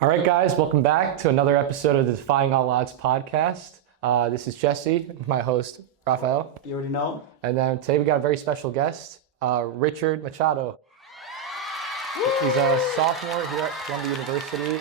All right, guys, welcome back to another episode of the Defying All Odds podcast. This is Jesse, my host, Rafael. You already know. And then today we got a very special guest, Richard Machado. He's a sophomore here at Columbia University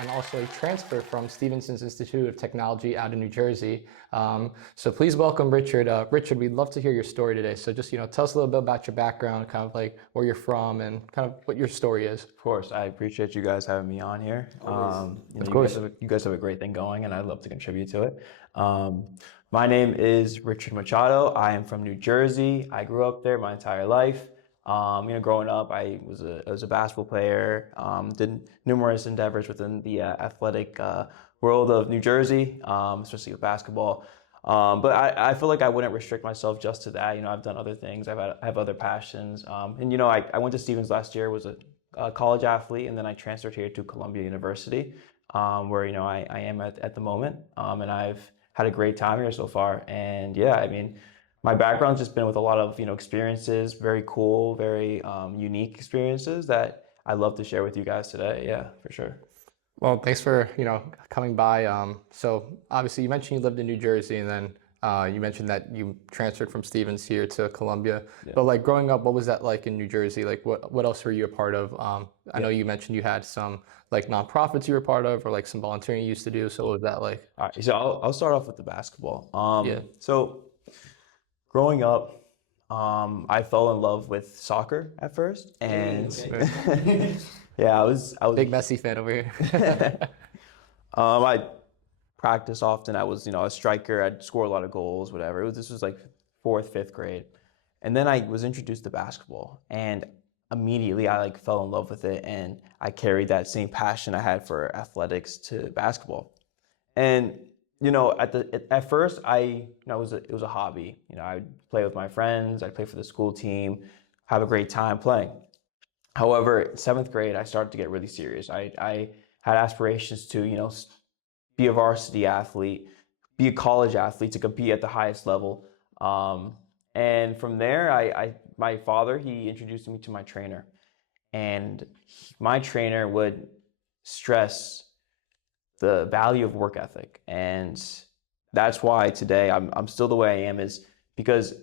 and also a transfer from Stevenson's Institute of Technology out in New Jersey. So please welcome Richard. Richard, we'd love to hear your story today. So just, tell us a little bit about your background, kind of like where you're from and kind of what your story is. Of course, I appreciate you guys having me on here. Of course. You guys have a great thing going, and I'd love to contribute to it. My name is Richard Machado. I am from New Jersey. I grew up there my entire life. Growing up, I was a basketball player. Did numerous endeavors within the athletic world of New Jersey, especially with basketball. But I feel like I wouldn't restrict myself just to that. I've done other things. I have other passions. I went to Stevens last year. Was a college athlete, and then I transferred here to Columbia University, where I am at the moment. And I've had a great time here so far. And my background's just been with a lot of experiences, very cool, very unique experiences that I'd love to share with you guys today. Yeah, for sure. Well, thanks for coming by. So obviously you mentioned you lived in New Jersey, and then you mentioned that you transferred from Stevens here to Columbia. Yeah. But like growing up, what was that like in New Jersey? Like what else were you a part of? I know you mentioned you had some like nonprofits you were part of, or like some volunteering you used to do. So what was that like? All right, so I'll start off with the basketball. So growing up, I fell in love with soccer at first, and okay. yeah, I was big Messi fan over here. I practiced often. I was a striker. I'd score a lot of goals, whatever. This was like 4th, 5th grade, and then I was introduced to basketball, and immediately I fell in love with it, and I carried that same passion I had for athletics to basketball, and at first it was a hobby. I'd play with my friends, I'd play for the school team, have a great time playing. However, 7th grade, I started to get really serious. I had aspirations to, be a varsity athlete, be a college athlete, to compete at the highest level. And from there, my father, he introduced me to my trainer. And my trainer would stress the value of work ethic, and that's why today I'm still the way I am, is because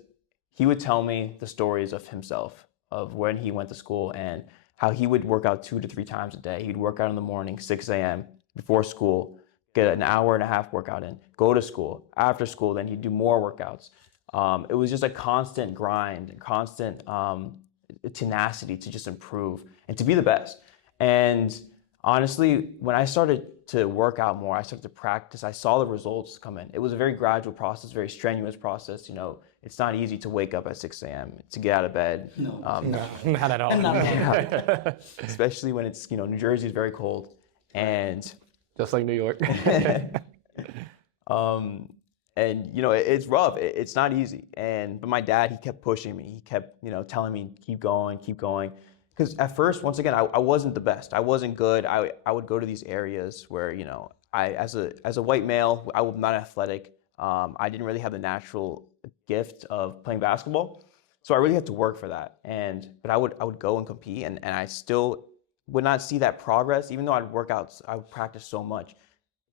he would tell me the stories of himself, of when he went to school and how he would work out 2 to 3 times a day. He'd work out in the morning, 6 a.m. before school, get an hour and a half workout in, go to school. After school, then he'd do more workouts. It was just a constant grind, constant tenacity to just improve and to be the best. And honestly, when I started to work out more, I started to practice, I saw the results come in. It was a very gradual process, very strenuous process. It's not easy to wake up at 6 a.m. to get out of bed. No, not at all. Especially when it's, New Jersey is very cold, and just like New York. It's rough. It's not easy. But my dad, he kept pushing me. He kept, telling me, keep going. Because at first, once again, I wasn't the best. I wasn't good. I would go to these areas where, as a white male, I was not athletic. I didn't really have the natural gift of playing basketball. So I really had to work for that. But I would go and compete, and I still would not see that progress. Even though I'd work out, I would practice so much.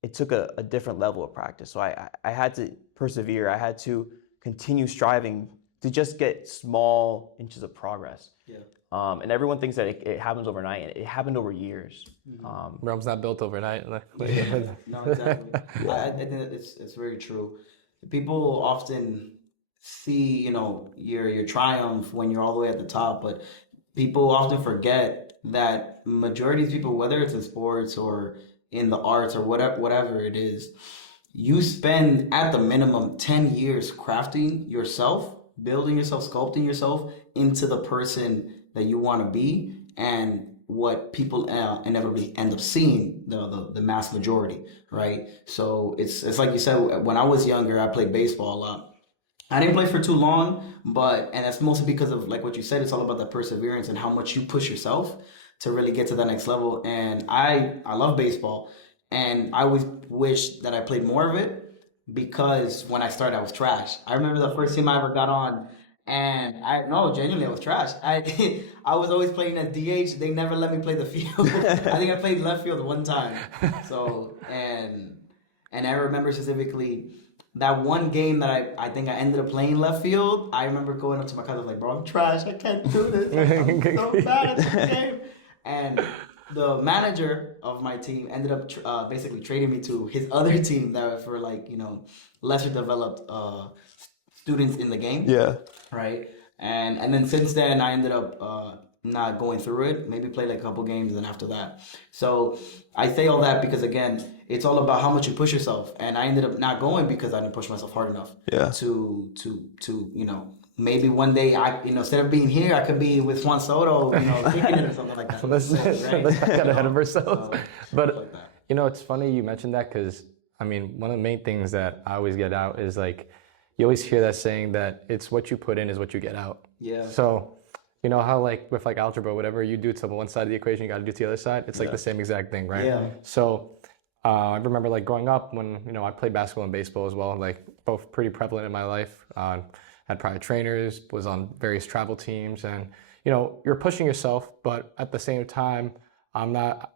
It took a different level of practice. So I had to persevere. I had to continue striving to just get small inches of progress. Yeah. And everyone thinks that it happens overnight, and it happened over years. Mm-hmm. Rome's not built overnight. No, exactly. I think it's very true. People often see, your triumph when you're all the way at the top, but people often forget that majority of people, whether it's in sports or in the arts or whatever it is, you spend at the minimum 10 years crafting yourself, building yourself, sculpting yourself into the person that you want to be, and what people inevitably end up seeing, the mass majority, right? So it's like you said, when I was younger, I played baseball a lot. I didn't play for too long, and that's mostly because of like what you said. It's all about that perseverance and how much you push yourself to really get to that next level. And I love baseball, and I always wish that I played more of it, because when I started, I was trash. I remember the first team I ever got on, And no, genuinely, I was trash. I was always playing at DH. They never let me play the field. I think I played left field one time. So and I remember specifically that one game that I think I ended up playing left field. I remember going up to my cousin like, bro, I'm trash. I can't do this. I'm so bad at this game. And the manager of my team ended up basically trading me to his other team that for like lesser developed students in the game. Yeah. Right. And then since then I ended up not going through it. Maybe played like a couple games, and after that. So I say all that because again, it's all about how much you push yourself. And I ended up not going because I didn't push myself hard enough. Yeah. To maybe one day I instead of being here I could be with Juan Soto, kicking it or something like that. Let's right? not get ahead of ourselves. But like that. it's funny you mentioned that because I mean one of the main things that I always get out is like you always hear that saying that it's what you put in is what you get out. Yeah. So you know how like with like algebra, whatever you do to one side of the equation, you got to do to the other side. It's like the same exact thing, right? Yeah. So I remember like growing up when I played basketball and baseball as well, like both pretty prevalent in my life. Had private trainers, was on various travel teams, and you're pushing yourself, but at the same time, I'm not.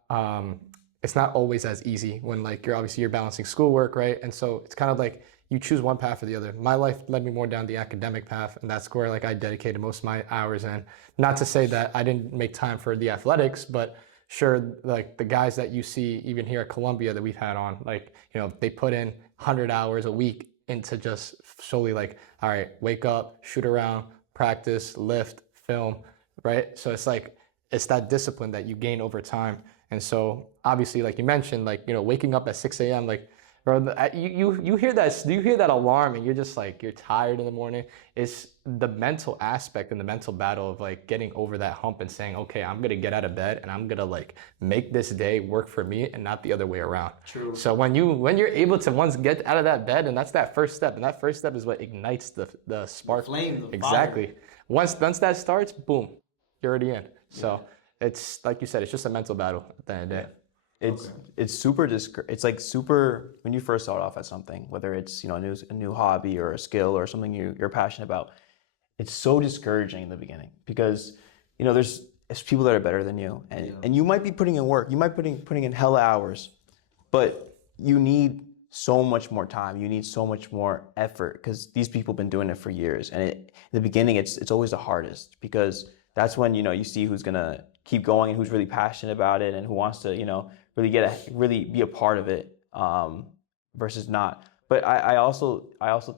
It's not always as easy when like you're balancing schoolwork, right? And so it's kind of like you choose one path or the other. My life led me more down the academic path, and that's where like I dedicated most of my hours in. Not to say that I didn't make time for the athletics, but sure, like the guys that you see even here at Columbia that we've had on, like they put in 100 hours a week into just solely like, all right, wake up, shoot around, practice, lift, film, right? So it's like it's that discipline that you gain over time. And so obviously, like you mentioned, like waking up at 6 a.m. like, bro, you hear that? Do you hear that alarm and you're just like you're tired in the morning? It's the mental aspect and the mental battle of like getting over that hump and saying, okay, I'm gonna get out of bed and I'm gonna like make this day work for me and not the other way around. True. So when you're able to once get out of that bed, and that's that first step, and that first step is what ignites the spark. The flame, the exactly. fire. Once that starts, boom, you're already in. So it's like you said, it's just a mental battle at the end of the day. It's super it's like super when you first start off at something, whether it's a new hobby or a skill or something you're passionate about. It's so discouraging in the beginning because there's people that are better than you, and you might be putting in work, you might putting in hella hours, but you need so much more time, you need so much more effort because these people have been doing it for years, and in the beginning it's always the hardest because that's when you see who's gonna keep going and who's really passionate about it and who wants to really be a part of it versus not. But I also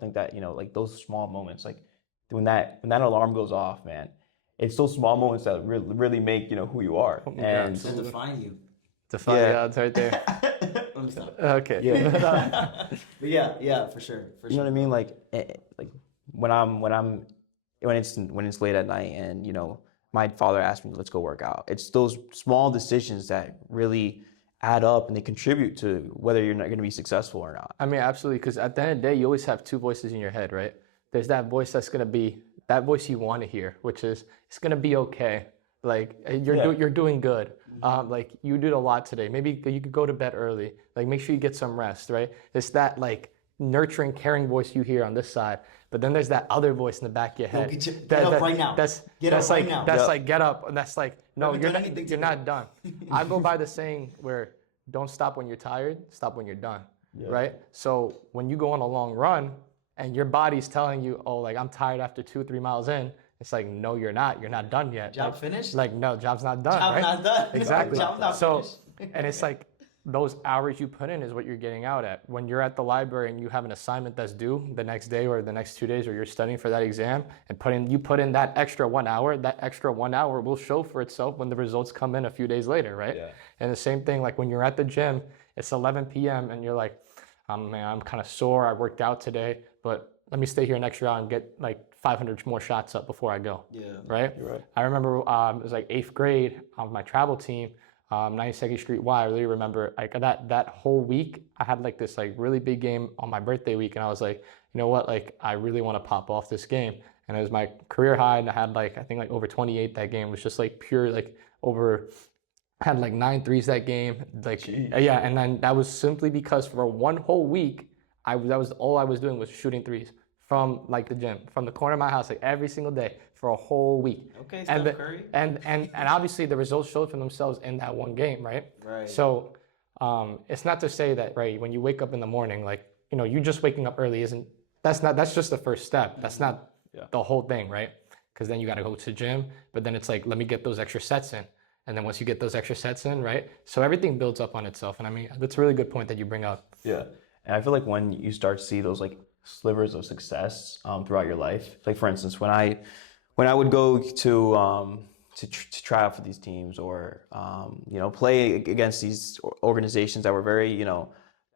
think that like those small moments, like when that alarm goes off, man, it's those small moments that really make who you are and define you. Yeah, it's right there. Let me stop. Okay. Yeah. But yeah, for sure. You know what I mean? Like when it's late at night and my father asked me, let's go work out. It's those small decisions that really add up and they contribute to whether you're not going to be successful or not. I mean, absolutely, because at the end of the day, you always have two voices in your head, right? There's that voice that's going to be that voice you want to hear, which is it's going to be okay. Like you're doing good. Like you did a lot today. Maybe you could go to bed early. Like make sure you get some rest, right? It's that like nurturing, caring voice you hear on this side. But then there's that other voice in the back of your head. Get up right now. That's like get up, and that's like no, you're not done. I go by the saying where don't stop when you're tired, stop when you're done, right? So when you go on a long run and your body's telling you, oh, like I'm tired after 2-3 miles in, it's like no, you're not done yet. Job finished? Like no, job's not done. Job right? not done. Exactly. Job's not so, finished. and it's like those hours you put in is what you're getting out at. When you're at the library and you have an assignment that's due the next day or the next 2 days, or you're studying for that exam and you put in that extra 1 hour, that extra 1 hour will show for itself when the results come in a few days later, right? Yeah. And the same thing, like when you're at the gym, it's 11 p.m. and you're like, man, I'm kind of sore. I worked out today, but let me stay here an extra hour and get like 500 more shots up before I go. Yeah. Right? You're right. I remember it was like 8th grade on my travel team, 92nd Street Y. I really remember like that whole week. I had like this like really big game on my birthday week, and I was like, you know what? Like I really want to pop off this game, and it was my career high, and I had like I think like over 28 that game. It was just like pure like over. I had like 9 threes that game. Like yeah, and then that was simply because for one whole week, that was all I was doing was shooting threes from like the gym, from the corner of my house, like every single day for a whole week. Okay, And Steph Curry. and obviously the results showed for themselves in that one game, right? Right. So it's not to say that, right, when you wake up in the morning, like, you know, you just waking up early that's just the first step. That's not the whole thing, right? Because then you got to go to the gym, but then it's like, let me get those extra sets in. And then once you get those extra sets in, right? So everything builds up on itself. And I mean, that's a really good point that you bring up. Yeah. And I feel like when you start to see those like slivers of success throughout your life, like for instance, when I would go to try out for these teams or you know, play against these organizations that were very, you know,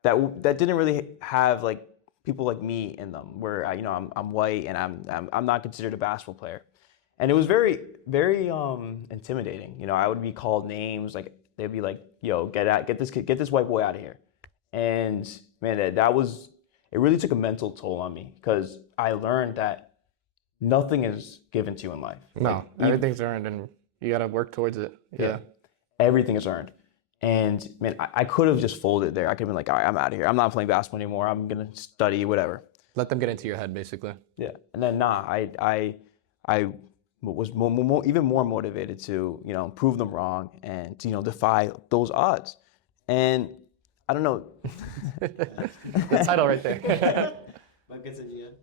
that didn't really have like people like me in them, where you know, I'm white and I'm not considered a basketball player. And it was very, very intimidating. You know, I would be called names, like they'd be like, "Yo, get this white boy out of here." And man, it really took a mental toll on me, because I learned that nothing is given to you in life. No, Like, everything's earned and you got to work towards it. Yeah. everything is earned. And man, I could have just folded there. I could have been like, all right, I'm out of here. I'm not playing basketball anymore. I'm gonna study, whatever. Let them get into your head, basically. Yeah. And then I was even more motivated to, you know, prove them wrong and to, you know, defy those odds. And I don't know. The title right there.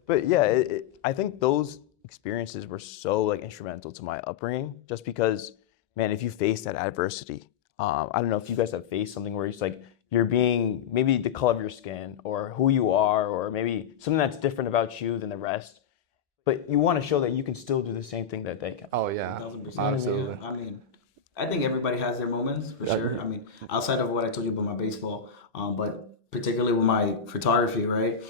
But yeah, I think those experiences were so like instrumental to my upbringing, just because, man, if you face that adversity, I don't know if you guys have faced something where it's like you're being maybe the color of your skin or who you are, or maybe something that's different about you than the rest, but you want to show that you can still do the same thing that they can. Oh yeah, 1000%. absolutely. Yeah. I mean, I think everybody has their moments for sure. I mean, outside of what I told you about my baseball, but particularly with my photography, right?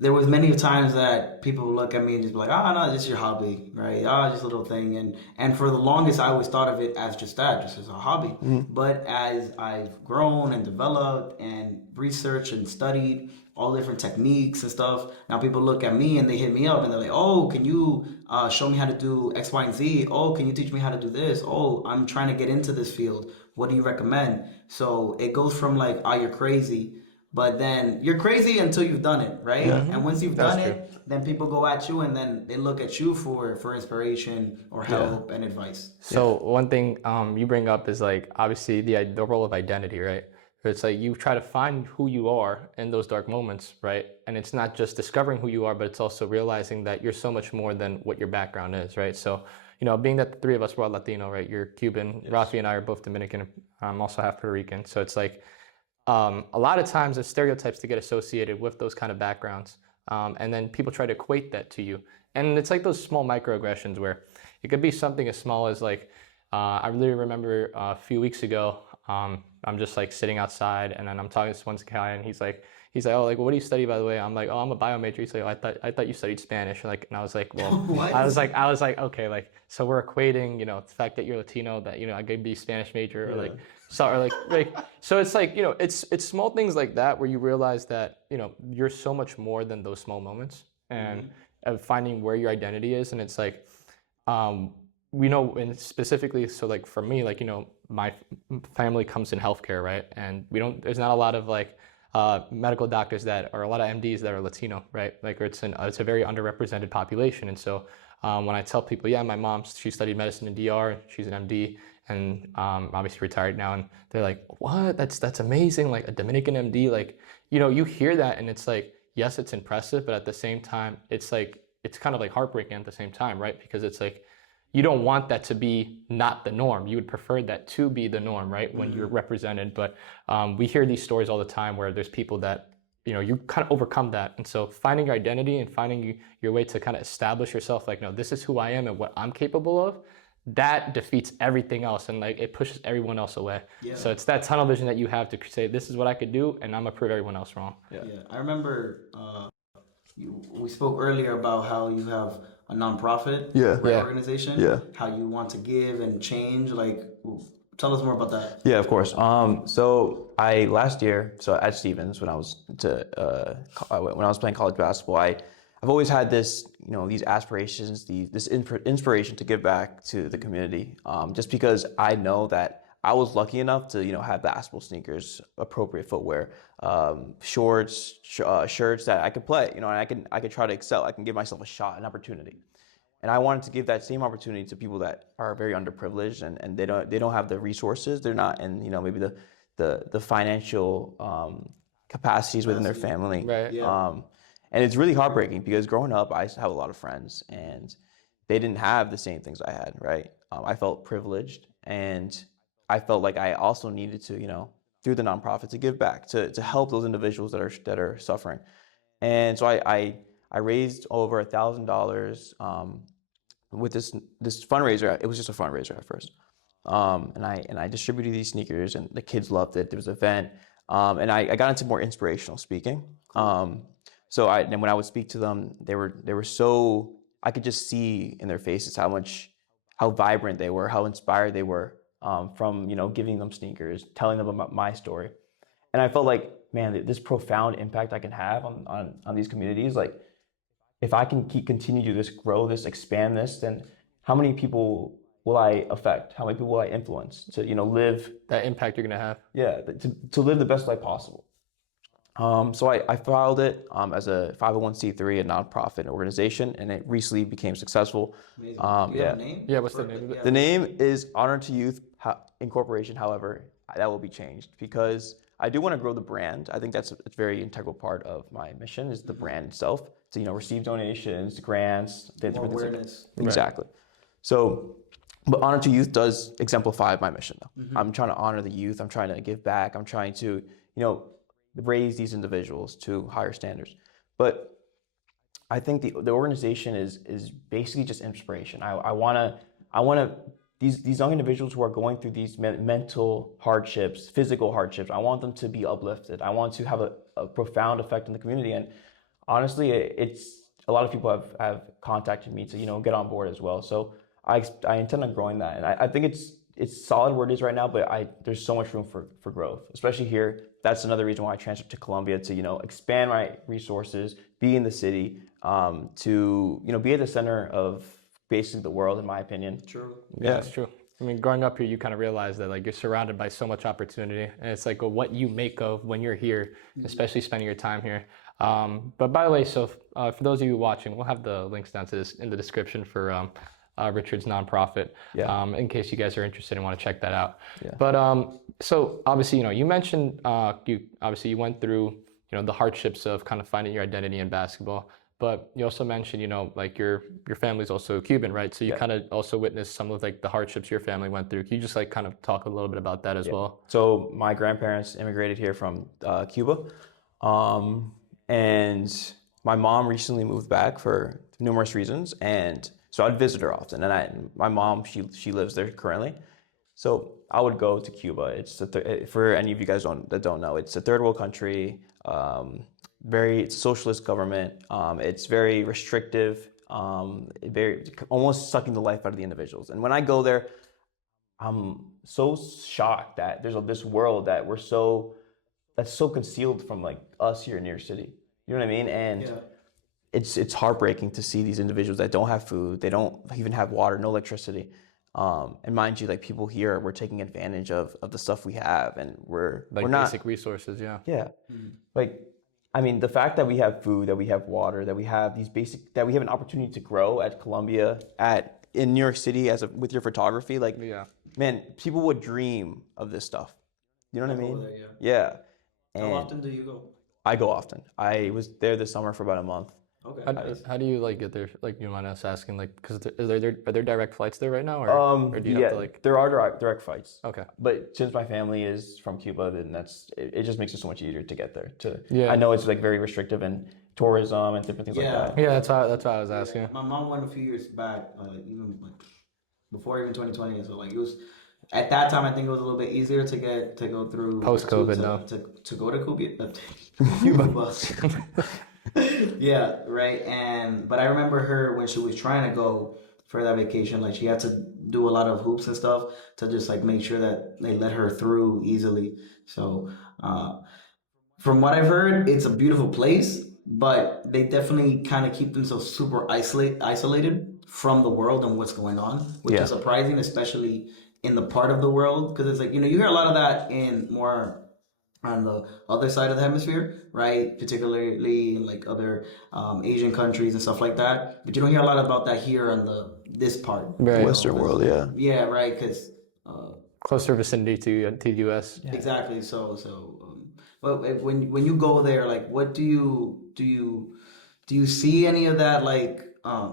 There was many times that people would look at me and just be like, no, this is your hobby, right? Just a little thing. And for the longest, I always thought of it as just that, just as a hobby. Mm-hmm. But as I've grown and developed and researched and studied all different techniques and stuff, now people look at me and they hit me up and they're like, oh, can you show me how to do X, Y, and Z? Oh, can you teach me how to do this? Oh, I'm trying to get into this field. What do you recommend? So it goes from like, you're crazy, but then you're crazy until you've done it, right? Yeah. And once you've done it, then people go at you and then they look at you for inspiration or help and advice. So one thing you bring up is like, obviously the role of identity, right? It's like you try to find who you are in those dark moments, right? And it's not just discovering who you are, but it's also realizing that you're so much more than what your background is, right? So, you know, being that the three of us were all Latino, right? You're Cuban, yes. Rafi and I are both Dominican. I'm also half Puerto Rican. So it's like, a lot of times there's stereotypes to get associated with those kind of backgrounds. And then people try to equate that to you. And it's like those small microaggressions where it could be something as small as like, I really remember a few weeks ago, I'm just like sitting outside and then I'm talking to this one guy and he's like, oh, like, what do you study, by the way? I'm like, oh, I'm a bio major. He's like, oh, I thought you studied Spanish. And I was like, well, I was like, okay, like, so we're equating, you know, the fact that you're Latino, that, you know, I could be Spanish major or like, so it's like, you know, it's small things like that where you realize that, you know, you're so much more than those small moments and finding where your identity is. And it's like, we know, and specifically, so like for me, like, you know, my family comes in healthcare, right? And there's not a lot of like medical doctors that, or a lot of MDs that are Latino, right? Like it's a very underrepresented population. And so when I tell people, yeah, my mom, she studied medicine in DR, she's an MD, and obviously retired now, and they're like, what? That's amazing, like a Dominican MD, like, you know, you hear that and it's like, yes, it's impressive, but at the same time, it's like, it's kind of like heartbreaking at the same time, right? Because it's like, you don't want that to be not the norm. You would prefer that to be the norm, right? When you're represented. But we hear these stories all the time where there's people that, you know, you kind of overcome that. And so finding your identity and finding your way to kind of establish yourself, like, no, this is who I am and what I'm capable of, that defeats everything else. And like, it pushes everyone else away. Yeah. So it's that tunnel vision that you have to say, this is what I could do, and I'm gonna prove everyone else wrong. Yeah. I remember we spoke earlier about how you have a nonprofit organization, how you want to give and change. Like, tell us more about that. Yeah, of course. So I last year, so at Stevens, when I was playing college basketball, I've always had this, you know, these aspirations, this inspiration to give back to the community. Just because I know that I was lucky enough to, have basketball sneakers, appropriate footwear, shorts, shirts that I could play, and I could try to excel. I can give myself a shot, an opportunity. And I wanted to give that same opportunity to people that are very underprivileged and they don't have the resources. They're not in, maybe the financial capacities within their family. Right. Yeah. And it's really heartbreaking because growing up, I used to have a lot of friends and they didn't have the same things I had, right? I felt privileged and I felt like I also needed to, through the nonprofit, to give back, to help those individuals that are suffering. And so I raised over $1,000 with this fundraiser. It was just a fundraiser at first. And I distributed these sneakers and the kids loved it. There was an event. And I got into more inspirational speaking. So and when I would speak to them, they were so, I could just see in their faces how vibrant they were, how inspired they were from, giving them sneakers, telling them about my story. And I felt like, man, this profound impact I can have on these communities, like if I can continue to this, grow this, expand this, then how many people will I affect? How many people will I influence to, live That impact you're gonna have. Yeah, to live the best life possible. So I filed it as a 501c3, a nonprofit organization, and it recently became successful. Amazing. Do you have Yeah. a name? Yeah, what's the name of it? The name is Honor to Youth Incorporation. However, that will be changed because I do want to grow the brand. I think that's a very integral part of my mission is the brand itself to, receive donations, grants, More awareness. Exactly. So, but Honor to Youth does exemplify my mission though. I'm trying to honor the youth. I'm trying to give back. I'm trying to, raise these individuals to higher standards. But I think the organization is basically just inspiration. I wanna these young individuals who are going through these mental hardships, physical hardships, I want them to be uplifted. I want to have a profound effect in the community. And honestly, it's a lot of people have contacted me to, get on board as well. So I intend on growing that. And I think it's solid where it is right now, but there's so much room for growth, especially here. That's another reason why I transferred to Columbia to, expand my resources, be in the city, to, be at the center of basically the world, in my opinion. True. Yeah, it's true. I mean, growing up here, you kind of realize that like you're surrounded by so much opportunity, and it's like what you make of when you're here, especially spending your time here. But by the way, so for those of you watching, we'll have the links down to this in the description for Richard's nonprofit, in case you guys are interested and want to check that out. Yeah. But so obviously, you mentioned you went through the hardships of kind of finding your identity in basketball. But you also mentioned, like your family's also Cuban, right? So you kind of also witnessed some of like the hardships your family went through. Can you just like kind of talk a little bit about that as well? So my grandparents immigrated here from Cuba, and my mom recently moved back for numerous reasons, and so I'd visit her often. And my mom, she lives there currently, so I would go to Cuba. It's for any of you guys that don't know, it's a third world country. It's a socialist government. It's very restrictive, very almost sucking the life out of the individuals. And when I go there, I'm so shocked that there's this world that's so concealed from like us here in New York City. You know what I mean? And it's heartbreaking to see these individuals that don't have food, they don't even have water, no electricity. And mind you, like people here, we're taking advantage of the stuff we have, and we're not basic resources. Yeah. Like, I mean, the fact that we have food, that we have water, that we have that we have an opportunity to grow at Columbia, in New York City with your photography, like, man, people would dream of this stuff. You know what I mean? There, yeah. And how often do you go? I go often. I was there this summer for about a month. Okay. How do you like get there? Like, you mind us asking, like, because are there direct flights there right now, or do you have to like? There are direct flights. Okay. But since my family is from Cuba, then it just makes it so much easier to get there. I know it's like very restrictive in tourism and different things like that. Yeah, that's why I was asking. My mom went a few years back, even like before even 2020. So like it was at that time. I think it was a little bit easier to go through post-COVID to go to Cuba. Yeah, right. But I remember her when she was trying to go for that vacation, like she had to do a lot of hoops and stuff to just like make sure that they let her through easily. So from what I've heard, it's a beautiful place, but they definitely kind of keep themselves super isolated from the world and what's going on, which is surprising, especially in the part of the world, because it's like, you know, you hear a lot of that in more on the other side of the hemisphere, right? Particularly in like other Asian countries and stuff like that. But you don't hear a lot about that here on this part, Right. you know, Western 'cause- world, yeah. yeah, right, because Closer vicinity to US. exactly. But when you go there, like, what do you see any of that? Like,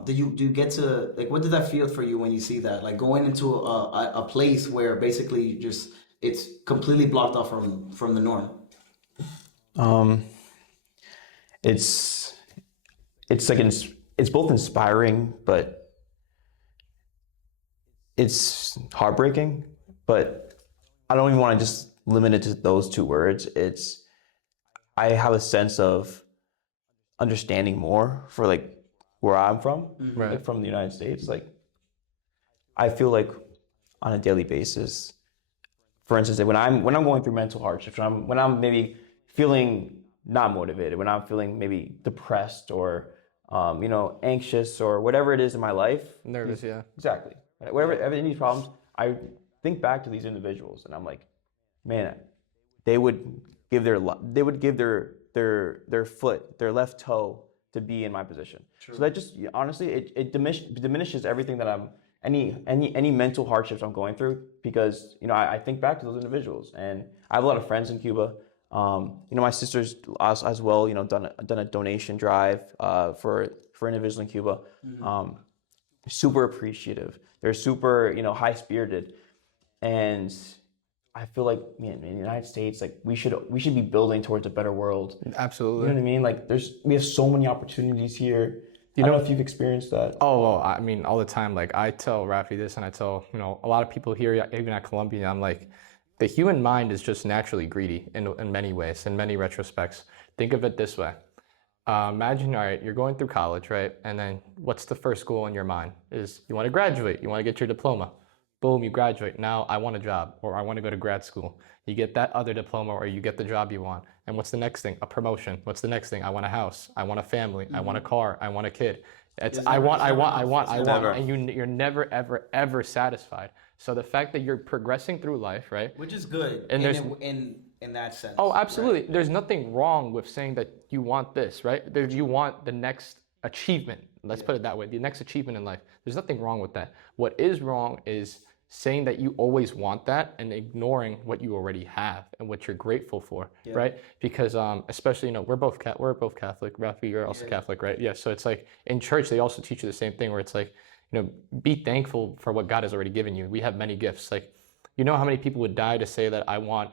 do you get to like, what does that feel for you when you see that? Like going into a place where basically just it's completely blocked off from the norm. Um, it's it's like it's both inspiring, but it's heartbreaking. But I don't even want to just limit it to those two words. It's I have a sense of understanding more for like where I'm from, Right. like from the United States. Like I feel like on a daily basis, for instance, when I'm going through mental hardships, when I'm maybe feeling not motivated, when I'm feeling maybe depressed or anxious or whatever it is in my life. Nervous, yeah. Exactly. Whatever any of these problems, I think back to these individuals and I'm like, man, they would give their foot, their left toe to be in my position. True. So that just honestly it diminishes everything that I'm any mental hardships I'm going through, because I think back to those individuals, and I have a lot of friends in Cuba. My sister's as well, done a donation drive for individuals in Cuba. Mm-hmm. Super appreciative. They're super high spirited, and I feel like, man, in the United States, like we should be building towards a better world. Absolutely. You know what I mean? Like we have so many opportunities here. I don't know if you've experienced that. Oh, well, I mean, all the time. Like I tell Rafi this, and I tell a lot of people here, even at Columbia. I'm like, the human mind is just naturally greedy in many ways, in many retrospects. Think of it this way. Imagine, all right, you're going through college, right? And then what's the first goal in your mind? Is you want to graduate, you want to get your diploma. Boom, you graduate. Now I want a job, or I want to go to grad school. You get that other diploma, or you get the job you want. And what's the next thing? A promotion. What's the next thing? I want a house. I want a family. I want a car. I want a kid. It's I want, and you're never, ever, ever satisfied. So the fact that you're progressing through life, right? Which is good. And there's in that sense. Oh, absolutely. Right? There's nothing wrong with saying that you want this, right? You want the next achievement. Let's put it that way. The next achievement in life. There's nothing wrong with that. What is wrong is saying that you always want that and ignoring what you already have and what you're grateful for, right? Because especially, we're both Catholic. Rafi, you're also Catholic, right? Yeah. So it's like in church they also teach you the same thing, where it's like, be thankful for what God has already given you. We have many gifts. Like, how many people would die to say that I want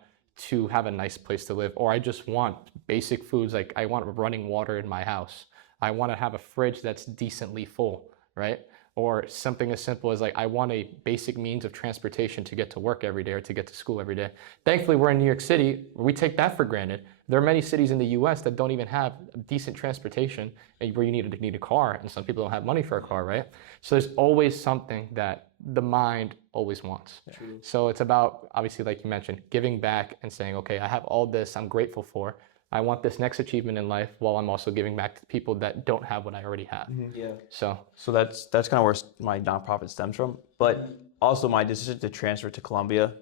to have a nice place to live, or I just want basic foods, like I want running water in my house. I want to have a fridge that's decently full, right? Or something as simple as like, I want a basic means of transportation to get to work every day or to get to school every day. Thankfully, we're in New York City. We take that for granted. There are many cities in the US that don't even have decent transportation, where you need a car, and some people don't have money for a car, right? So there's always something that the mind always wants. True. So it's about, obviously, like you mentioned, giving back and saying, okay, I have all this I'm grateful for. I want this next achievement in life, while I'm also giving back to people that don't have what I already have. Mm-hmm. Yeah. So that's kind of where my nonprofit stems from. But also my decision to transfer to Columbia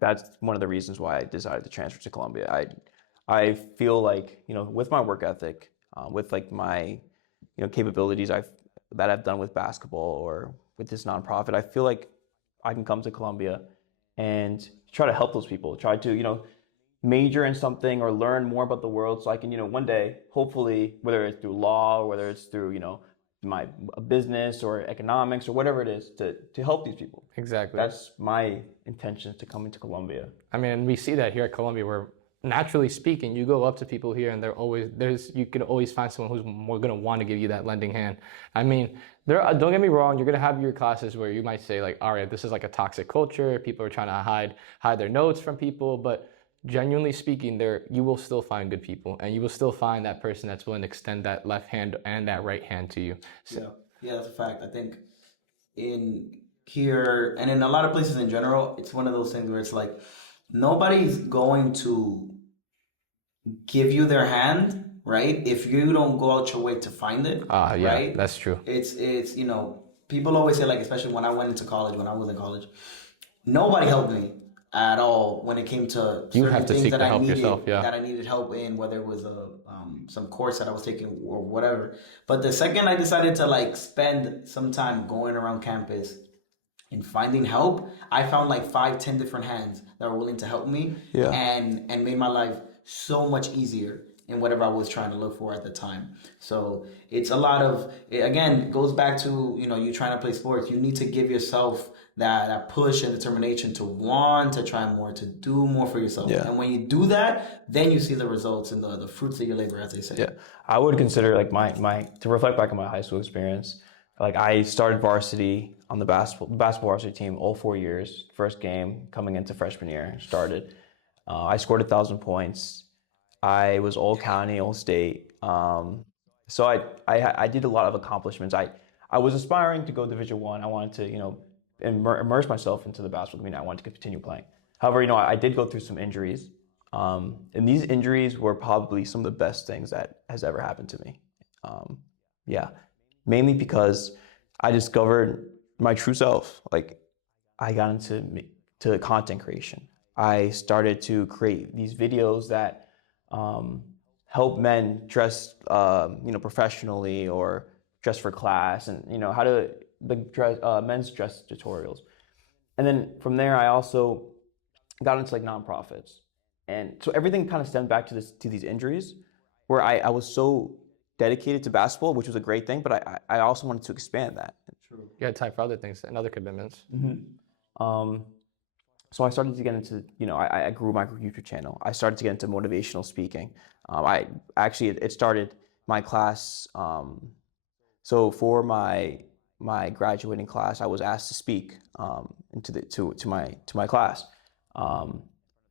that's one of the reasons why I decided to transfer to Columbia. I feel like, with my work ethic, with like my, capabilities that I've done with basketball or with this nonprofit, I feel like I can come to Columbia and try to help those people, try to, major in something or learn more about the world, so I can, one day, hopefully, whether it's through law or whether it's through, my business or economics or whatever it is, to help these people. Exactly. That's my intention to come into Columbia. I mean, we see that here at Columbia, where naturally speaking, you go up to people here and you can always find someone who's more going to want to give you that lending hand. I mean, don't get me wrong, you're going to have your classes where you might say like, all right, this is like a toxic culture. People are trying to hide their notes from people, but genuinely speaking, you will still find good people, and you will still find that person that's willing to extend that left hand and that right hand to you. So, yeah, that's a fact. I think in here and in a lot of places in general, it's one of those things where it's like nobody's going to give you their hand, right? If you don't go out your way to find it, yeah, right? That's true. It's people always say, like, especially when I went into college, when I was in college, nobody helped me at all when it came to You certain have to things seek that the I help needed yourself. Yeah. that I needed help in, whether it was a some course that I was taking or whatever. But the second I decided to like spend some time going around campus and finding help, I found like 5, 10 different hands that were willing to help me, Yeah. and made my life so much easier in whatever I was trying to look for at the time. So it's a lot of, it, again, it goes back to, you know, you trying to play sports. You need to give yourself that push and determination to want to try more, to do more for yourself. Yeah. And when you do that, then you see the results and the fruits of your labor, as they say. Yeah, I would consider like my to reflect back on my high school experience. Like I started varsity on the basketball varsity team all 4 years. First game coming into freshman year started. I scored 1,000 points. I was all county, all state. So I did a lot of accomplishments. I was aspiring to go Division One. I wanted to, you know, immerse myself into the basketball community. I wanted to continue playing. However, you know, I did go through some injuries. And these injuries were probably some of the best things that has ever happened to me. Yeah, mainly because I discovered my true self. Like I got into content creation. I started to create these videos that help men dress, you know, professionally or dress for class, and you know how to the dress, men's dress tutorials. And then from there, I also got into like nonprofits. And so everything kind of stemmed back to these injuries where I was so dedicated to basketball, which was a great thing, but I also wanted to expand that. True. You had time for other things and other commitments. So I started to get into, you know, I grew my YouTube channel. I started to get into motivational speaking. I actually, it started my class. So for my graduating class, I was asked to speak to my class.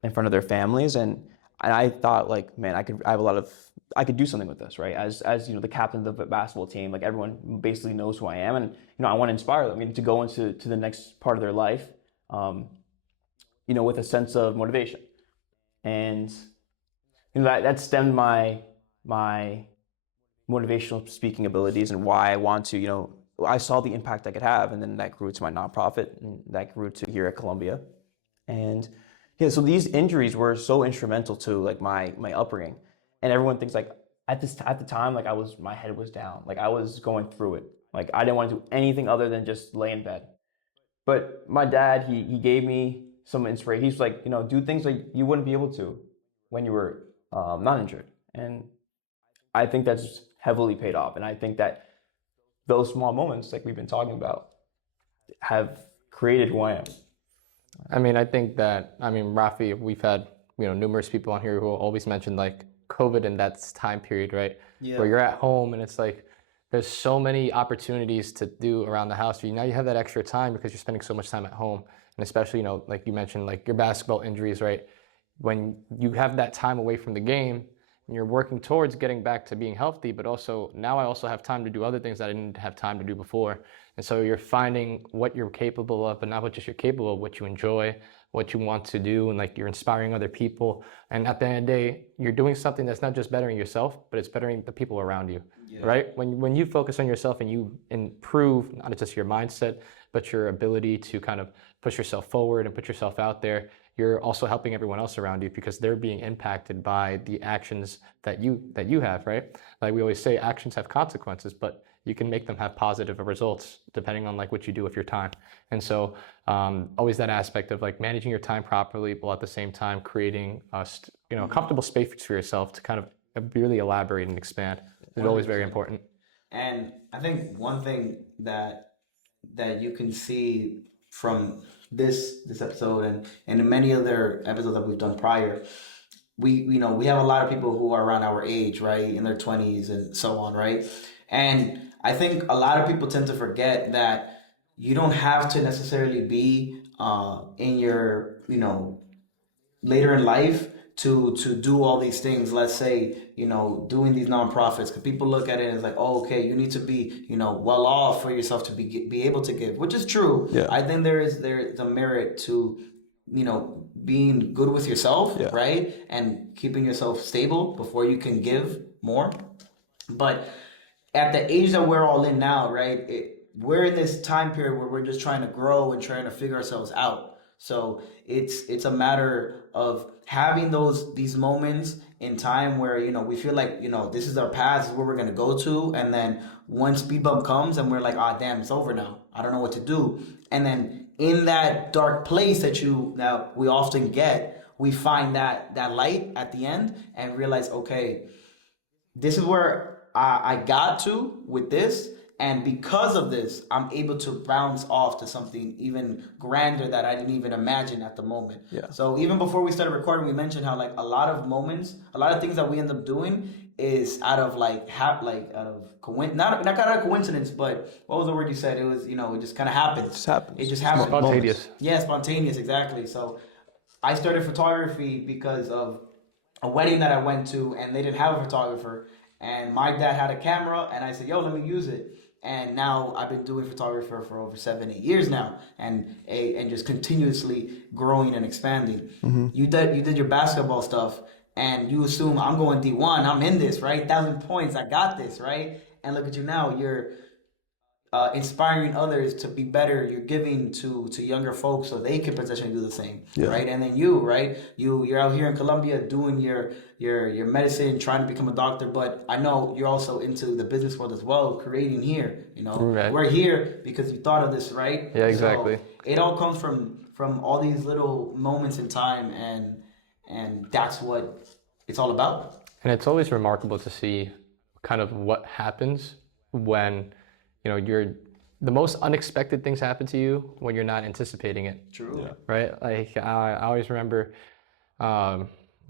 In front of their families, and I thought like, man, I could do something with this, right? As you know, the captain of the basketball team, like everyone basically knows who I am, and you know, I want to inspire them, I mean, to go into the next part of their life, you know, with a sense of motivation, and you know that stemmed my motivational speaking abilities and why I want to, you know, I saw the impact I could have, and then that grew to my nonprofit, and that grew to here at Columbia, and yeah, so these injuries were so instrumental to like my upbringing, and everyone thinks like at the time like my head was down, like I was going through it, like I didn't want to do anything other than just lay in bed. But my dad, he gave me some inspiration. He's like, you know, do things like you wouldn't be able to when you were not injured, and I think that's heavily paid off. And I think that those small moments, like we've been talking about, have created who I am. I mean, I think that, I mean, Rafi, we've had, you know, numerous people on here who always mention like COVID and that time period, right? Yeah. Where you're at home and it's like, there's so many opportunities to do around the house. Now you have that extra time because you're spending so much time at home. And especially, you know, like you mentioned, like your basketball injuries, right? When you have that time away from the game and you're working towards getting back to being healthy, but also now I also have time to do other things that I didn't have time to do before. And so you're finding what you're capable of, but not what just you're capable of, what you enjoy, what you want to do, and like you're inspiring other people. And at the end of the day, you're doing something that's not just bettering yourself, but it's bettering the people around you, right? When you focus on yourself and you improve not just your mindset, but your ability to kind of push yourself forward and put yourself out there, you're also helping everyone else around you because they're being impacted by the actions that you have, right? Like we always say, actions have consequences, but you can make them have positive results depending on like what you do with your time. And so always that aspect of like managing your time properly, while at the same time creating a comfortable space for yourself to kind of really elaborate and expand is always very important. And I think one thing that you can see from this episode and in many other episodes that we've done prior, we have a lot of people who are around our age, right, in their 20s and so on, right? And I think a lot of people tend to forget that you don't have to necessarily be in your, later in life to do all these things. Let's say, doing these nonprofits, because people look at it as like, oh, okay, you need to be, well off for yourself to be able to give, which is true. Yeah. I think there's a merit to, being good with yourself, Yeah. right? And keeping yourself stable before you can give more. But at the age that we're all in now, right, we're in this time period where we're just trying to grow and trying to figure ourselves out. So it's a matter of having these moments in time where we feel like this is our path, this is where we're gonna go to, and then one speed bump comes and we're like, ah, damn, it's over now. I don't know what to do. And then in that dark place that we often get, we find that light at the end and realize, okay, this is where I got to with this. And because of this, I'm able to bounce off to something even grander that I didn't even imagine at the moment. Yeah. So even before we started recording, we mentioned how like a lot of things that we end up doing is out of not out of coincidence, but what was the word you said? It was, it just kind of happens. It just happens. It just happens. Spontaneous. Yeah, spontaneous, exactly. So I started photography because of a wedding that I went to, and they didn't have a photographer. And my dad had a camera, and I said, yo, let me use it. And now I've been doing photography for over 7-8 years now, and just continuously growing and expanding. Mm-hmm. You did your basketball stuff, and you assume I'm going D1, I'm in this, right? 1,000 points, I got this, right? And look at you now, you're inspiring others to be better. You're giving to younger folks so they can potentially do the same, right? And then you're out here in Colombia doing your medicine, trying to become a doctor. But I know you're also into the business world as well, creating here. Right. We're here because you thought of this, right? Yeah, exactly. So it all comes from all these little moments in time, and that's what it's all about. And it's always remarkable to see kind of what happens when the most unexpected things happen to you when you're not anticipating it. True. Yeah. Right? Like I always remember when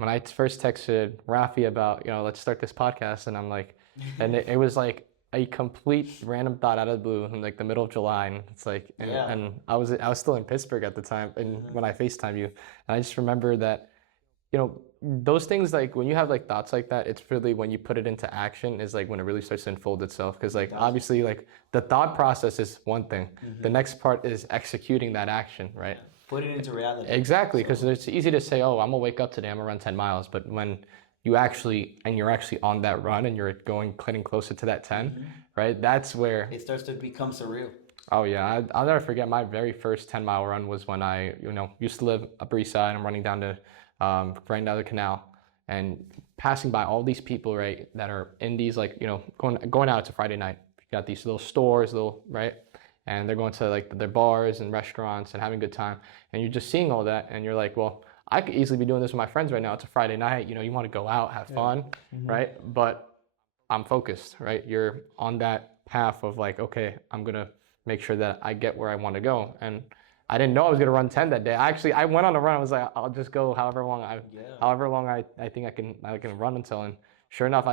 I first texted Rafi about, let's start this podcast, and I'm like, and it was like a complete random thought out of the blue in like the middle of July, and it's like, and I was still in Pittsburgh at the time, and when I FaceTime you, and I just remember that, those things, like when you have like thoughts like that, it's really when you put it into action is like when it really starts to unfold itself. Because like obviously like the thought process is one thing. Mm-hmm. The next part is executing that action, right? Put it into reality. Exactly, because it's easy to say, oh, I'm gonna wake up today, I'm gonna run 10 miles. But when you're actually on that run and you're getting closer to that 10, mm-hmm. right? That's where it starts to become surreal. Oh yeah, I'll never forget my very first 10-mile run was when I used to live Upper East Side. I'm running down to right down the canal and passing by all these people, right, that are in these like, going out. It's a Friday night. You got these little stores, right, and they're going to like their bars and restaurants and having a good time. And you're just seeing all that, and you're like, well, I could easily be doing this with my friends right now. It's a Friday night. You want to go out, have fun, mm-hmm. right? But I'm focused, right? You're on that path of like, okay, I'm gonna make sure that I get where I want to go. And I didn't know I was gonna run 10 that day. I went on a run. I was like, I'll just go however long I think I can run until. And sure enough,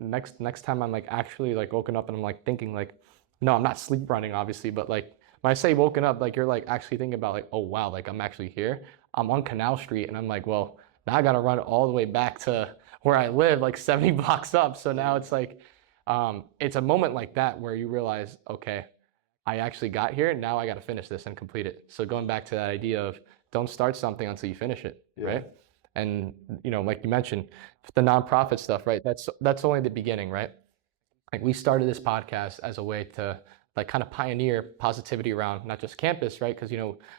next time I'm like actually like woken up and I'm like thinking like, no, I'm not sleep running obviously, but like when I say woken up, like you're like actually thinking about like, oh wow, like I'm actually here. I'm on Canal Street, and I'm like, well, now I gotta run all the way back to where I live, like 70 blocks up. So now it's like, it's a moment like that where you realize, okay, I actually got here, now I got to finish this and complete it. So going back to that idea of don't start something until you finish it, right? And like you mentioned, the nonprofit stuff, right? That's only the beginning, right? Like we started this podcast as a way to like kind of pioneer positivity around not just campus, right? Because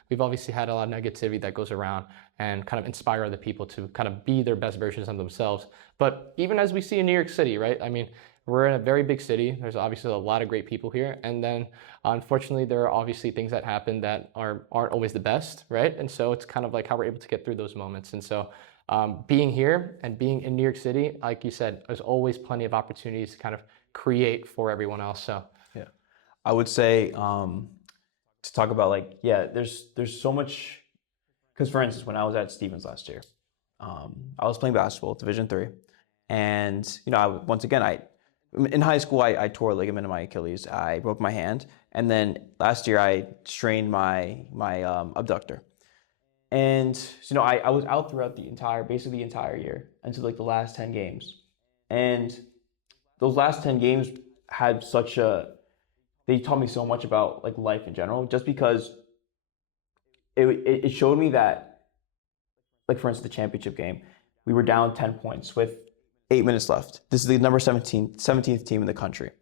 we've obviously had a lot of negativity that goes around, and kind of inspire other people to kind of be their best versions of themselves. But even as we see in New York City, right? I mean, we're in a very big city. There's obviously a lot of great people here. And then unfortunately, there are obviously things that happen that aren't always the best, right? And so it's kind of like how we're able to get through those moments. And so being here and being in New York City, like you said, there's always plenty of opportunities to kind of create for everyone else. So yeah, I would say to talk about like, there's so much, because for instance, when I was at Stevens last year, I was playing basketball, Division III. And, in high school, I tore a ligament in my Achilles. I broke my hand, and then last year I strained my abductor. And I was out throughout basically the entire year until like the last 10 games. And those last 10 games had they taught me so much about like life in general, just because it showed me that, like for instance, the championship game, we were down 10 points with 8 minutes left. This is the number 17th team in the country.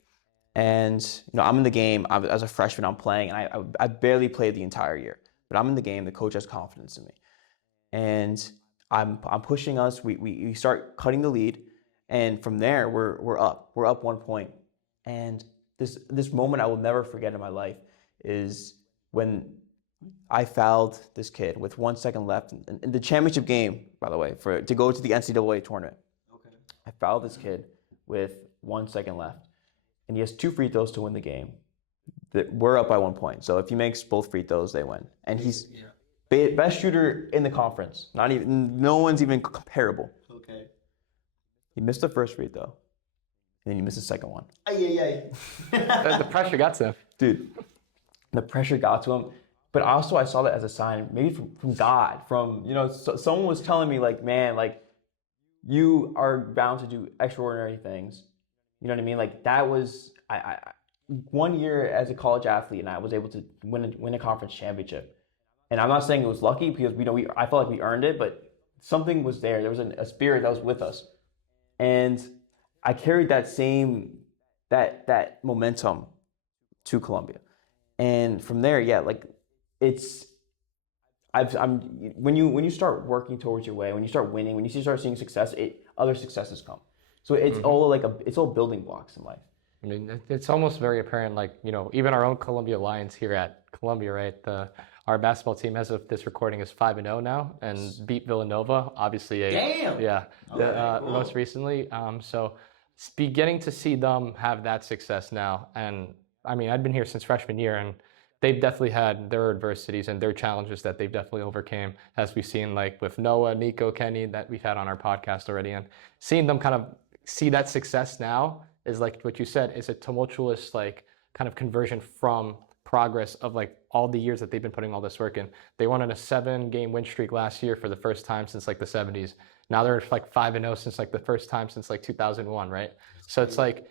And I'm in the game. As a freshman, I'm playing, and I barely played the entire year. But I'm in the game. The coach has confidence in me, and I'm pushing us. We start cutting the lead, and from there we're up. We're up 1 point, and this moment I will never forget in my life is when I fouled this kid with 1 second left in the championship game. By the way, to go to the NCAA tournament, Okay. I fouled this kid with 1 second left, and he has 2 free throws to win the game. We're up by 1 point, so if he makes both free throws, they win. And he's best shooter in the conference. No one's even comparable. Okay. He missed the first free throw, and then he missed the second one. The pressure got to him. Dude, the pressure got to him. But also I saw that as a sign, maybe from God, someone was telling me like, man, like you are bound to do extraordinary things. You know what I mean? Like that was, I 1 year as a college athlete, and I was able to win a conference championship. And I'm not saying it was lucky because I felt like we earned it, but something was there. There was a spirit that was with us, and I carried that same that momentum to Columbia. And from there, like when you start working towards your way, when you start winning, when you start seeing success, other successes come. So it's all it's all building blocks in life. I mean, it's almost very apparent, like, even our own Columbia Lions here at Columbia, right? Our basketball team, as of this recording, is 5-0 now and beat Villanova, obviously. Damn! Yeah, Cool. most recently. So getting to see them have that success now. And, I mean, I've been here since freshman year, and they've definitely had their adversities and their challenges that they've definitely overcame, as we've seen, like, with Noah, Nico, Kenny, that we've had on our podcast already. And seeing them kind of see that success now is, like what you said, is a tumultuous, like, kind of conversion from progress of, like, all the years that they've been putting all this work in. They won on a 7-game win streak last year for the first time since, like, the 70s. Now they're like 5-0 since, like, the first time since, like, 2001, right? So it's like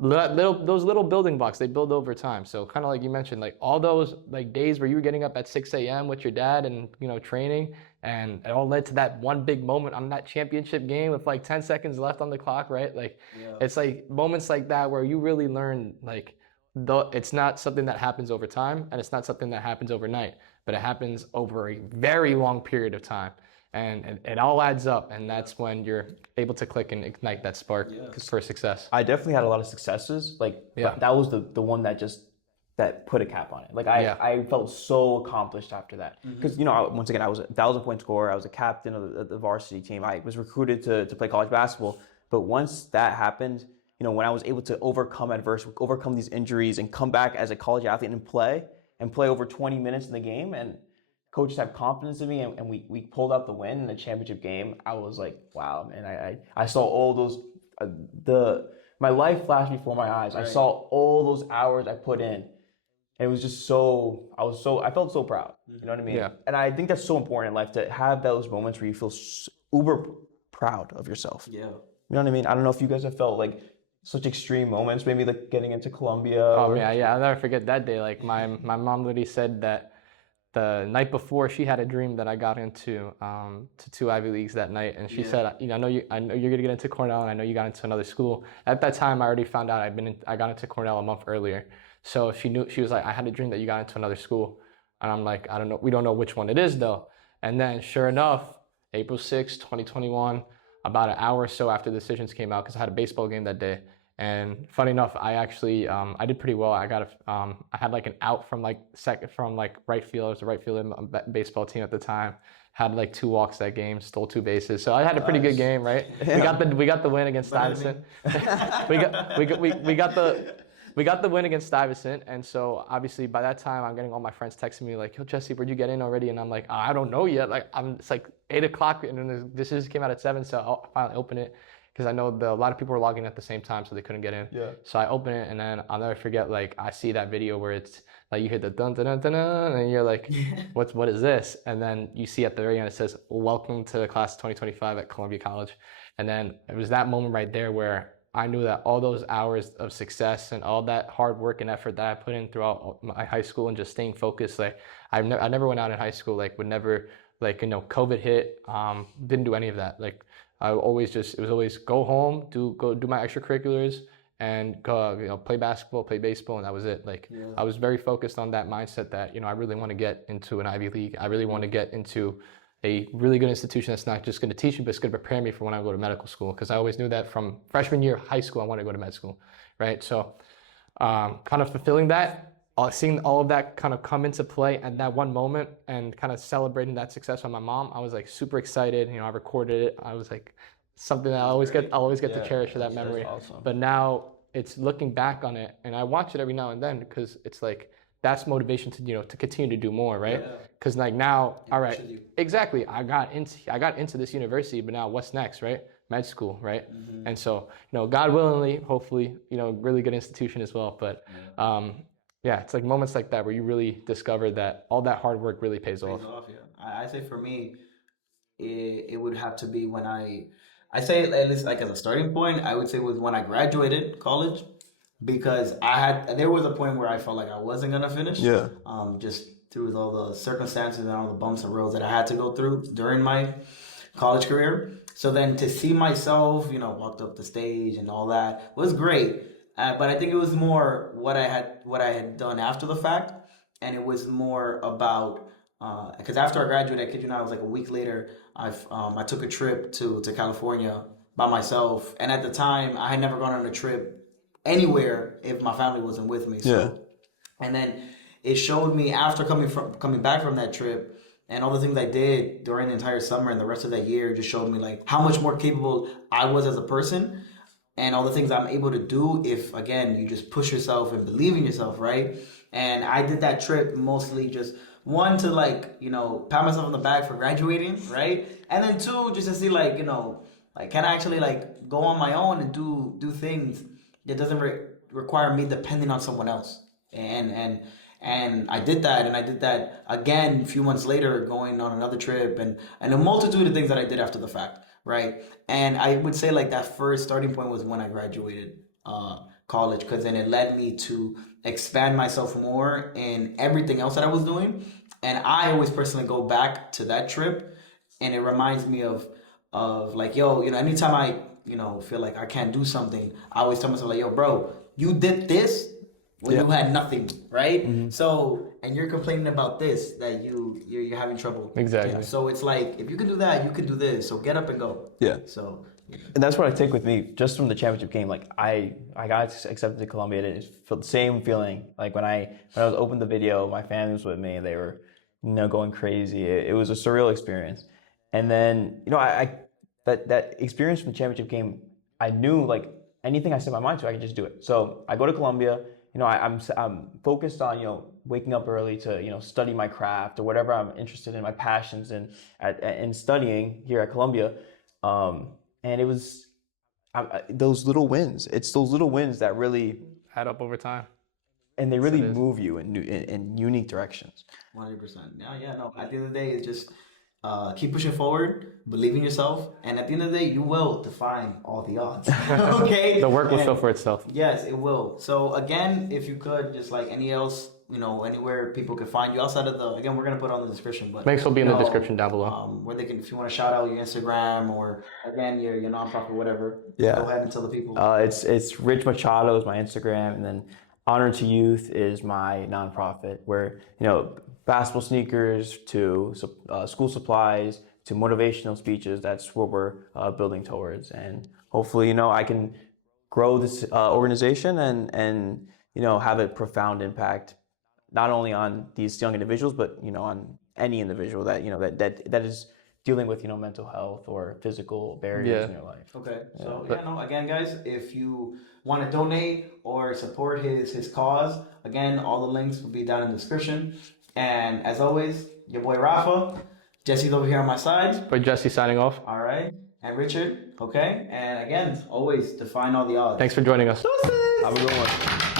those little building blocks, they build over time. So kind of like you mentioned, like all those like days where you were getting up at 6 a.m. with your dad and training, and it all led to that one big moment on that championship game with like 10 seconds left on the clock, right? Like it's like moments like that where you really learn, like, it's not something that happens over time, and it's not something that happens overnight, but it happens over a very long period of time. And it all adds up, and that's when you're able to click and ignite that spark for success. I definitely had a lot of successes. Like that was the one that put a cap on it. Like I felt so accomplished after that because once again I was a 1,000-point scorer. I was a captain of the varsity team. I was recruited to play college basketball. But once that happened, when I was able to overcome these injuries, and come back as a college athlete and play over 20 minutes in the game, and coaches have confidence in me, and we pulled out the win in the championship game, I was like, wow, man. I saw all those, my life flashed before my eyes. Right. I saw all those hours I put in. And it was just I felt so proud. You know what I mean? Yeah. And I think that's so important in life, to have those moments where you feel uber proud of yourself. Yeah. You know what I mean? I don't know if you guys have felt like such extreme moments, maybe like getting into Columbia. Yeah. I'll never forget that day. Like my mom literally said that the night before, she had a dream that I got into to 2 Ivy Leagues that night, and she said, I know you're gonna get into Cornell, and I know you got into another school. At that time, I already found out I got into Cornell a month earlier, so she was like, I had a dream that you got into another school, and I'm like, I don't know, we don't know which one it is though. And then sure enough, April 6, 2021, about an hour or so after the decisions came out, because I had a baseball game that day. And funny enough, I actually I did pretty well. I had like an out from like right field. I was the right fielder in my baseball team at the time. Had like 2 walks that game, stole 2 bases. So I had a pretty good game, right? Yeah. We got the win against Stuyvesant. we got the win against Stuyvesant, and so obviously by that time I'm getting all my friends texting me like, "Yo, Jesse, where'd you get in already?" And I'm like, "I don't know yet." Like it's like 8 o'clock, and then the decision came out at 7, so I'll finally open it. Because I know a lot of people were logging at the same time, so they couldn't get in. Yeah. So I open it, and then I'll never forget, like, I see that video where it's, like, you hear the dun-dun-dun-dun-dun, and you're like, what is this? And then you see at the very end, it says, "Welcome to the class of 2025 at Columbia College." And then it was that moment right there where I knew that all those hours of success and all that hard work and effort that I put in throughout my high school and just staying focused, like, I never went out in high school, like, would never, like, COVID hit, didn't do any of that. Like, it was always go home, do my extracurriculars, and play basketball, play baseball, and that was it. Like I was very focused on that mindset that I really want to get into an Ivy League. I really want to get into a really good institution that's not just going to teach me, but it's going to prepare me for when I go to medical school. Because I always knew that from freshman year of high school, I wanted to go to med school, right? So kind of fulfilling that, seeing all of that kind of come into play at that one moment and kind of celebrating that success with my mom, I was like super excited. I recorded it. I was like something that I'll always get to cherish that memory. Awesome. But now it's looking back on it, and I watch it every now and then because it's like, that's motivation to to continue to do more, right? Because like now, all right, exactly. I got into this university, but now what's next, right? Med school, right? And so God willingly, hopefully, really good institution as well. But it's like moments like that where you really discover that all that hard work really pays off. I say for me, it would have to be when I say at least like as a starting point, I would say was when I graduated college. Because there was a point where I felt like I wasn't gonna finish. Just through all the circumstances and all the bumps and roads that I had to go through during my college career. So then to see myself, walked up the stage and all that was great. But I think it was more what I had done after the fact, and it was more about because after I graduated, I kid you not, it was like a week later. I took a trip to California by myself, and at the time I had never gone on a trip anywhere if my family wasn't with me. So, and then it showed me after coming back from that trip and all the things I did during the entire summer and the rest of that year, just showed me like how much more capable I was as a person and all the things I'm able to do if, again, you just push yourself and believe in yourself, right? And I did that trip mostly just one to pat myself on the back for graduating, right? And then two, just to see can I actually go on my own and do things that doesn't require me depending on someone else. And I did that, and I did that again a few months later, going on another trip, and a multitude of things that I did after the fact, right? And I would say that first starting point was when I graduated college, because then it led me to expand myself more in everything else that I was doing. And I always personally go back to that trip, and it reminds me of anytime I feel like I can't do something, I always tell myself yo, bro, you did this when you had nothing, right? So, and you're complaining about this, that you're having trouble. Exactly. So it's like, if you can do that, you can do this. So get up and go. So. And that's what I take with me just from the championship game. I got accepted to Columbia, and it felt the same feeling. Like when I was opened the video, my family was with me, and they were going crazy. It was a surreal experience. And then that experience from the championship game, I knew anything I set my mind to, I could just do it. So I go to Columbia. I'm focused on waking up early to study my craft or whatever I'm interested in, my passions and studying here at Columbia. And it was those little wins. It's those little wins that really add up over time, and they really move you in unique directions. 100%. Yeah. No. At the end of the day, it's just. Keep pushing forward, believe in yourself, and at the end of the day, you will define all the odds. Okay? The work will show for itself. Yes, it will. So again, if you could, just anywhere people can find you outside of again, we're gonna put on the description, but links will be in the description down below. Where they can, if you want to shout out your Instagram or again your nonprofit, whatever. Go ahead and tell the people. It's Rich Machado is my Instagram, and then Honor to Youth is my nonprofit, where basketball sneakers to school supplies to motivational speeches. That's what we're building towards, and hopefully, I can grow this organization and have a profound impact, not only on these young individuals, but on any individual that that is dealing with mental health or physical barriers in your life. Okay, so again, guys, if you want to donate or support his cause, again, all the links will be down in the description. And as always, your boy Rafa, Jesse's over here on my side. But Jesse signing off. All right. And Richard, okay? And again, always define all the odds. Thanks for joining us. Have a good one.